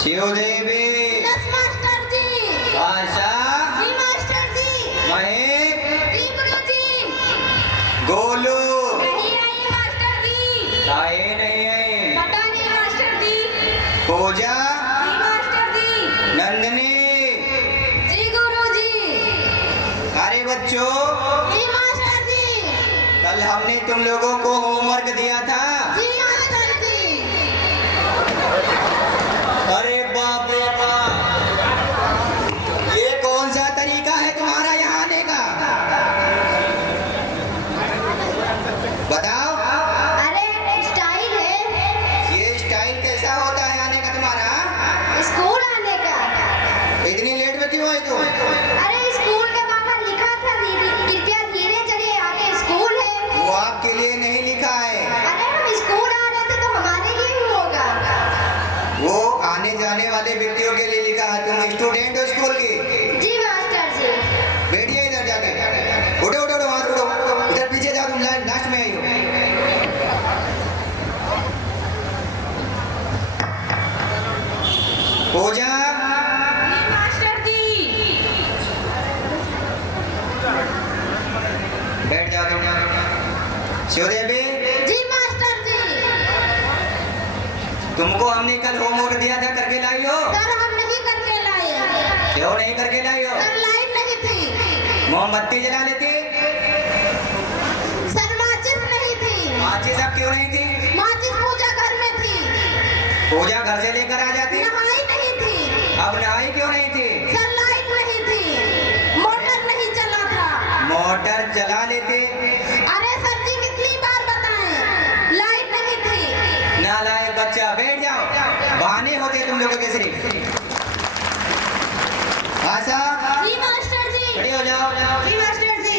Shivdevi. Yes master जी। आशा। जी master जी। महेश। जी गुरुजी। गोलू। नहीं आई master जी। काहे नहीं आई? पता नहीं मास्टर जी। पूजा। जी मास्टर जी। नंदनी। जी गुरुजी। अरे बच्चों, जी मास्टर जी। कल हमने तुम लोगों को होमवर्क दिया था। जी मास्टर जी। अरे बाप रे बाप, ये कौन सा तरीका है तुम्हारा यहाँ आने का? बताओ। अरे स्टाइल है। ये स्टाइल कैसा होता है आने का तुम्हारा? स्कूल आने का। इतनी लेट में क्यों आई तुम? अरे स्कूल के बाहर लिखा था दीदी, कृपया धीरे चलिए आगे स्कूल है। वो आपके लिए नहीं लिखा है, अरे हम स्कूल आ रहे थे तो हमारे लिए ही होगा। वो आने जाने वाले व्यक्तियों के लिए लिखा है। तुम स्टूडेंट हो स्कूल की। जी मास्टर जी। बैठिए इधर जाके। उठो उठो उठो, वहाँ से उठो। इधर पीछे जाओ, तुम लास्ट में आई हो। पूजा। जी मास्टर जी। बैठ जाओ तुम। शिवदेवी, जी मास्टर जी। तुमको हमने कल होमवर्क दिया था, करके लाई हो? सर हम नहीं करके लाए। क्यों नहीं करके लाई हो? सर लाइट नहीं थी। मोमबत्ती जला लेते। सर माचिस नहीं थी। माचिस अब क्यों नहीं थी? माचिस पूजा घर में थी। पूजा घर से लेकर आ जाती। नहाई नहीं थी। अब नहाई क्यों नहीं थी? सर लाइट नहीं थी, मोटर नहीं चला था। मोटर चला लेते। अरे सर जी कितनी बार बताएं, लाइट नहीं थी। नालायक बच्चा, बैठ जाओ। बहाने होते तुम लोगों के सिर्फ। आशा, जी मास्टर जी। खड़े हो जाओ। जी मास्टर जी।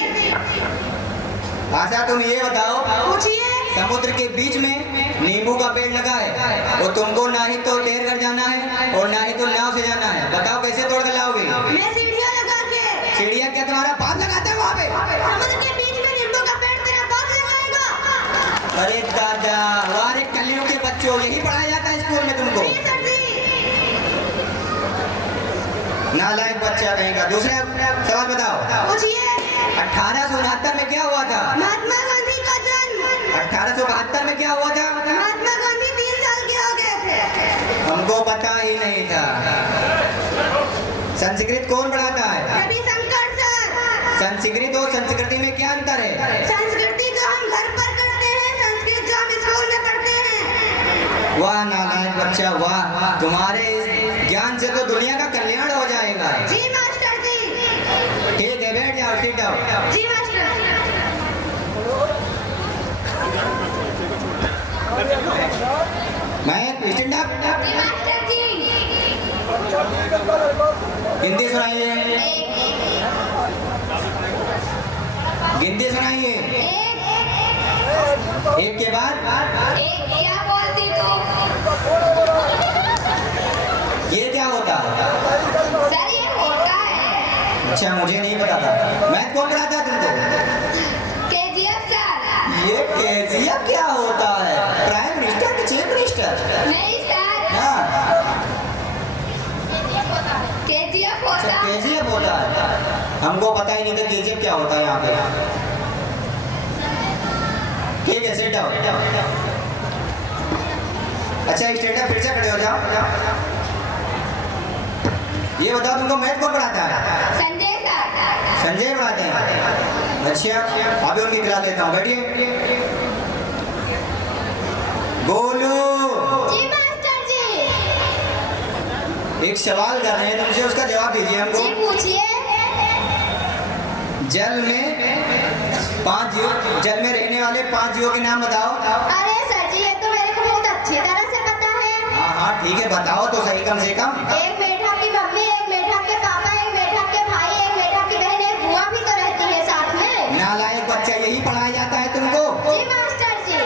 आशा, तुम ये बताओ, पूछिए। समुद्र के बीच में नींबू का पेड़ लगा है, तो तुमको ना ही तो तैर कर जाना है और ना ही तो नाव से जाना है। बताओ कैसे तोड़ कर लाओगे? मैं सीढ़ियाँ लगा के। सीढ़ियाँ क्या तुम्हारा बाप लगाता है वहाँ पे? समुद्र के बीच में नींबू का पेड़ तेरा बाप लगाएगा। अरे दादा, हमारे कलियों के बच्चों, यही पढ़ाया जाता है स्कूल में तुमको? जी सर जी। नालायक बच्चा कहीं का। दूसरा सवाल बताओ। पूछिए। 1869 में क्या हुआ था? महात्मा गांधी का जन्म। 1872 में क्या हुआ था? महात्मा गांधी 3 साल के हो गए थे। हमको पता ही नहीं था। संस्कृत कौन पढ़ाता है? रविशंकर सर। संस्कृत और संस्कृति में क्या अंतर है? संस्कृति जो हम घर पर करते हैं, संस्कृत जो हम स्कूल में पढ़ते हैं। वाह नालायक बच्चा, वाह। तुम्हारे इस ज्ञान से तो दुनिया का कल्याण हो जाएगा। जी मास्टर जी। ठीक है, बैठ जाओ, सीट जाओ। जी मास्टर। मैं स्टैंड अप। जी मास्टर जी। हिंदी सुनाइए। हिंदी सुनाइए। एक के बाद क्या बोलती तू? ये क्या होता है? सर ये होता है। अच्छा, मुझे नहीं पता था। मैथ कौन पढ़ाता है तुमको? KGF sir. ये केजीएफ क्या होता है? प्राइम मिनिस्टर कि चीफ मिनिस्टर? नहीं सर, हाँ, केजीएफ अच्छा होता है। केजीएफ होता है। हमको पता ही नहीं था केजीएफ क्या होता है यहाँ पे। ठीक है, सेट डाउन। अच्छा, स्टैंड अप, फिर से खड़े हो जाओ। ये बताओ, तुमको मैथ कौन पढ़ाता है? संजय सर। संजय पढ़ाते हैं। अच्छा, अभी उनकी क्लास लेता हूँ, बैठिए। गोलू, जी मास्टर जी। एक सवाल कर रहे हैं तुमसे, उसका जवाब दीजिए हमको। जी पूछिए। जल में रहने वाले 5 जीवों के नाम बताओ। अरे सर जी ये तो मेरे को बहुत अच्छी तरह से पता है। हाँ हाँ ठीक है, बताओ तो सही कम से कम। एक मेढक की मम्मी, एक मेढक के पापा, एक मेढक के भाई, एक मेढक की बहन, एक बुआ भी तो रहती है साथ में। नालायक बच्चा, यही पढ़ाया जाता है तुमको? जी मास्टर जी।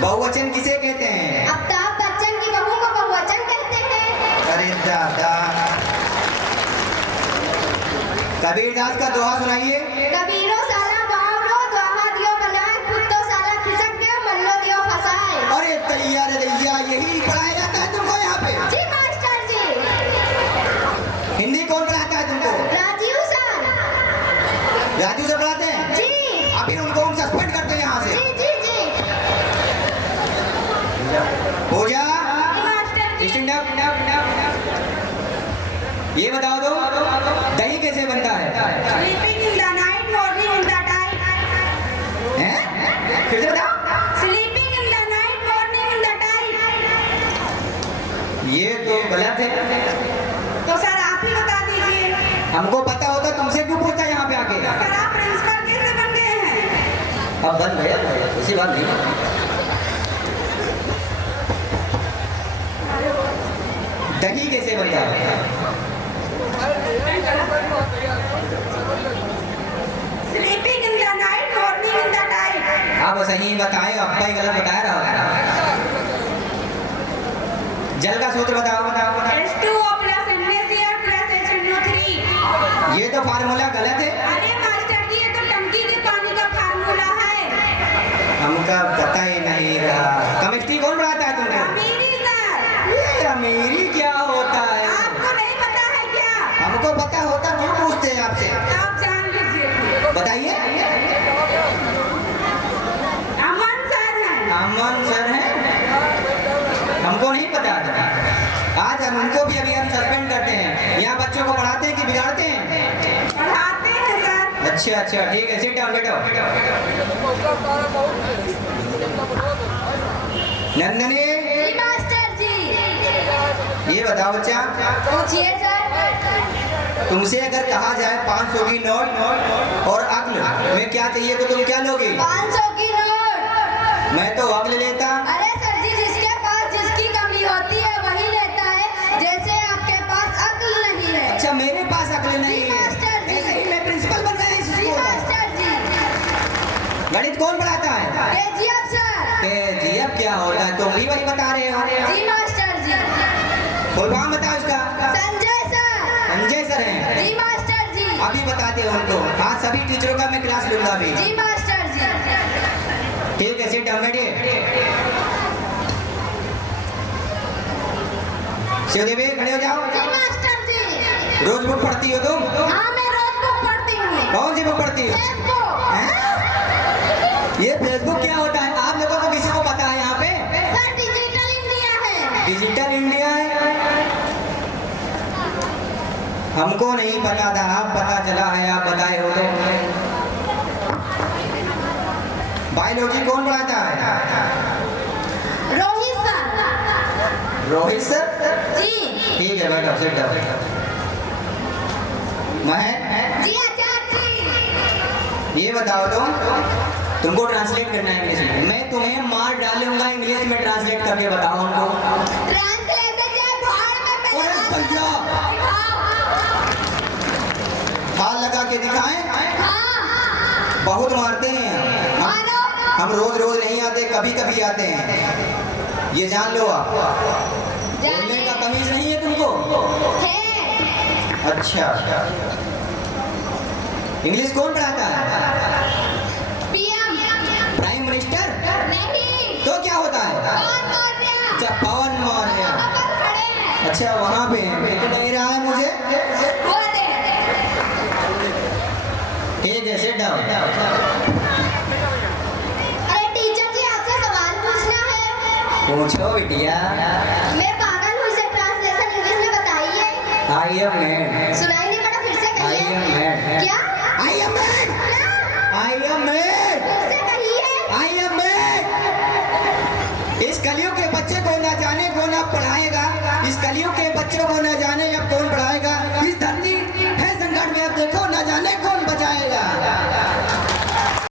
बहुवचन किसे कहते हैं? अमिताभ बच्चन की बहू को बहुवचन कहते हैं। अरे दादा, कबीरदास का दोहा सुनाइए। कबीरो साला बावरो दोहा दियो बनाए, खुद तो साला खिसक गए मन्नो दियो फसाए। अरे तैयार, यही पढ़ाया जाता है तुमको यहाँ पे? जी तुमको हम सस्पेंड करते हैं यहाँ से। जी जी जी। Pooja ji master ji. Stand up. ये बताओ तो दही कैसे बनता है? Sleeping in the night morning in the time. हैं? फिर से बताओ। Sleeping in the night morning in the time. ये तो गलत है। तो सर आप ही बता दीजिए। हमको पता होता तुमसे क्यों पूछता यहाँ पे आके? सर आप प्रिंसिपल कैसे बन गए हैं? अब बन गया, ऐसी बात नहीं। दही कैसे बनता है? Sleeping in the night morning in the time. आप सही बताए, अब्बा ही गलत बताया रहा। जल का सूत्र बताओ। H2O plus NaCl plus HNO3। ये तो फार्मूला गलत है। अरे मास्टर जी ये तो टंकी के पानी का फार्मूला है। हमका पता ही नहीं रहा। केमिस्ट्री कौन पढ़ाता है तुमको? अमीरी सर। ये अमीरी क्या होता है? आपको नहीं पता है क्या? हमको पता होता क्यों पूछते हैं आपसे? आप जान लीजिए। बताइए। अमन सर हैं। अमन सर हैं? हमको नहीं पता था। आज हम उनको भी अभी हम सस्पेंड करते हैं। यहाँ बच्चों को पढ़ाते हैं कि बिगाड़ते हैं? पढ़ाते हैं सर। अच्छा अच्छा ठीक है, सिट डाउन, बैठो। नंदनी जी मास्टर जी। ये बताओ बच्चा, पूछिए सर। तुमसे अगर कहा जाए 500 की नोट और अक्ल में क्या चाहिए तो तुम क्या लोगे? 500 की नोट। मैं तो अक्ल लेता। अरे सर जी जिसके पास जिसकी कमी होती है वही लेता है। जैसे आपके पास अक्ल नहीं है। अच्छा मेरे पास अक्ल नहीं जी है। मास्टर जी। ऐसे ही मैं प्रिंसिपल बन गया इस जी स्कूल का। मास्टर जी। गणित कौन पढ़ाता है? KGF sir. केजीएफ क्या होता है? तुम भी वही बता रहे हो। जी मास्टर जी। फुल फॉर्म बताओ इसका। संजय सर। संजय सर हैं। जी मास्टर जी। अभी बताते हो उनको। आज सभी टीचरों का मैं क्लास लूंगा अभी। जी मास्टर जी। ठीक है, सिट डाउन, बैठिए। शिवदेवी खड़े हो जाओ। जी मास्टर जी। रोज बुक पढ़ती हो तुम? हाँ मैं रोज बुक पढ़ती हूँ। कौन सी बुक पढ़ती हो? फेसबुक। हैं? ये फेसबुक क्या होता है? आप लोगों को किसी को पता है यहाँ पे? सर डिजिटल इंडिया है। डिजिटल इंडिया है। हमको नहीं पता था, आप पता चला है, आप बताए हो तो। बायोलॉजी कौन पढ़ाता है? रोहित सर। रोहित सर। जी। ठीक है, बैठो, सिट डाउन। महक जी आचार्य जी। ये बताओ तुमको ट्रांसलेट करना है इंग्लिश में। मैं तुम्हें मार डालूंगा इंग्लिश में, ट्रांसलेट करके बताओ हमको। ट्रांसलेशन ये भाड़ में अरे भैया, हाथ लगा के दिखाएं। हाँ। बहुत मारते हैं मारो। हम रोज रोज नहीं आते, कभी कभी आते हैं, ये जान लो आप। बोलने का तमीज नहीं है तुमको? है। अच्छा, इंग्लिश कौन पढ़ाता है? पीएम। Prime minister? नहीं। तो क्या होता है? कौन बोल रहा? अच्छा, पवन मौर्य। वहाँ पर खड़े हैं। अच्छा वहाँ पे हैं, दिख नहीं रहा है मुझे। वो दे। ठीक है, सिट डाउन। अरे टीचर जी आपसे सवाल पूछना है। पूछो बिटिया। मैं पागल हूँ, इसे ट्रांसलेशन इंग्लिश में बताइए। आई एम मैन। सुनाई नहीं पड़ा, फिर से I कहिए। am mad. क्या? I am man. क्या? I am man. फिर से कहिए। I am man. इस कलयुग के बच्चे को न जाने कौन अब पढ़ाएगा, इस कलयुग के बच्चों को न जाने अब कौन पढ़ाएगा।